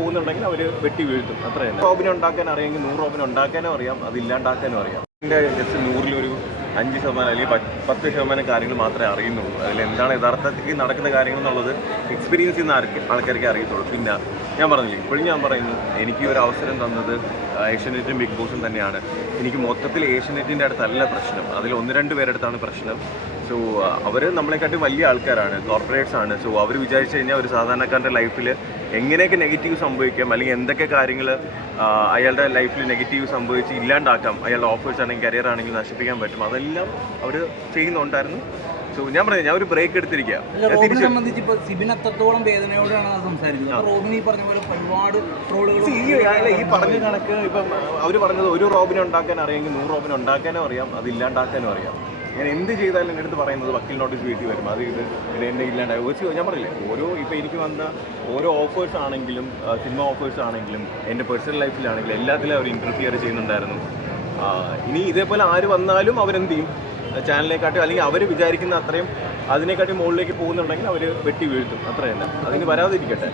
പോകുന്നുണ്ടെങ്കിൽ അവർ വെട്ടി വീഴ്ത്തും. അത്ര തന്നെ റോബിനെ ഉണ്ടാക്കാൻ അറിയാമെങ്കിൽ നൂറ് റോബിനെ ഉണ്ടാക്കാനും അറിയാം അത് ഇല്ലാണ്ടാക്കാനും അറിയാം. എന്റെ ജസ്റ്റ് നൂറിലൊരു അഞ്ച് ശതമാനം അല്ലെങ്കിൽ പത്ത് ശതമാനം കാര്യങ്ങൾ മാത്രമേ അറിയുന്നുള്ളൂ. അതിൽ എന്താണ് യഥാർത്ഥത്തിൽ നടക്കുന്ന കാര്യങ്ങൾ എന്നുള്ളത് എക്സ്പീരിയൻസ് ചെയ്യുന്ന ആർക്ക് ആൾക്കാർക്ക് അറിയത്തുള്ളൂ. പിന്നെ ഞാൻ പറഞ്ഞില്ലേ ഇപ്പോഴും ഞാൻ പറയുന്നു എനിക്ക് ഒരു അവസരം തന്നത് ഏഷ്യനെറ്റും ബിഗ് ബോസും തന്നെയാണ്. എനിക്ക് മൊത്തത്തിൽ ഏഷ്യനെറ്റിന്റെ അടുത്തല്ല പ്രശ്നം. അതിൽ ഒന്ന് രണ്ട് പേരെടുത്താണ് പ്രശ്നം. സോ അവർ നമ്മളെക്കാട്ടി വലിയ ആൾക്കാരാണ് കോർപ്പറേറ്റ്സ് ആണ്. സോ അവർ വിചാരിച്ചു കഴിഞ്ഞാൽ ഒരു സാധാരണക്കാരന്റെ ലൈഫിൽ എങ്ങനെയൊക്കെ നെഗറ്റീവ് സംഭവിക്കാം അല്ലെങ്കിൽ എന്തൊക്കെ കാര്യങ്ങൾ അയാളുടെ ലൈഫിൽ നെഗറ്റീവ് സംഭവിച്ച് ഇല്ലാണ്ടാക്കാം അയാളുടെ ഓഫേഴ്സ് ആണെങ്കിൽ കരിയർ ആണെങ്കിൽ നശിപ്പിക്കാൻ പറ്റും. അതെല്ലാം അവർ ചെയ്യുന്നുണ്ടായിരുന്നു. സോ ഞാൻ പറഞ്ഞു ഞാൻ ഒരു ബ്രേക്ക് എടുത്തിരിക്കുക അല്ല ഞാൻ റോബിനെ തിരിച്ച് സംബന്ധിച്ച് ഇപ്പൊ സിബിൻ അത്രത്തോളം വേദനയോടാണ് സംസാരിക്കുന്നത്. അപ്പൊ ഈ പറഞ്ഞ പോലെ ഒരുപാട് ട്രോളുകൾ See, ഈ അല്ല, ഈ പറഞ്ഞ കണക്ക് ഇപ്പം അവർ പറഞ്ഞത് ഒരു റോബിനെ ഉണ്ടാക്കാൻ അറിയാമെങ്കിൽ നൂറ് റോബിനെ ഉണ്ടാക്കാനും അറിയാം അത് ഇല്ലാണ്ടാക്കാനും അറിയാം. ഞാൻ എന്ത് ചെയ്താലും എന്റെ അടുത്ത് പറയുന്നത് വക്കീൽ നോട്ടീസ് വീട്ടിൽ വരും. അത് ഇത് എന്നെ ഇല്ലാണ്ടായി ഞാൻ പറയില്ലേ ഓരോ ഇപ്പോൾ എനിക്ക് വന്ന ഓരോ ഓഫേഴ്സ് ആണെങ്കിലും സിനിമ ഓഫേഴ്സ് ആണെങ്കിലും എന്റെ പേഴ്സണൽ ലൈഫിലാണെങ്കിലും എല്ലാത്തിലും അവർ ഇന്റർഫിയർ ചെയ്യുന്നുണ്ടായിരുന്നു. ഇനി ഇതേപോലെ ആര് വന്നാലും അവരെന്ത് ചെയ്യും? ചാനലിനെക്കാട്ടും അല്ലെങ്കിൽ അവർ വിചാരിക്കുന്ന അത്രയും അതിനെക്കാട്ടി മുകളിലേക്ക് പോകുന്നുണ്ടെങ്കിൽ അവർ വെട്ടി വീഴ്ത്തും. അത്രയല്ല. അതിന് വരാതിരിക്കട്ടെ.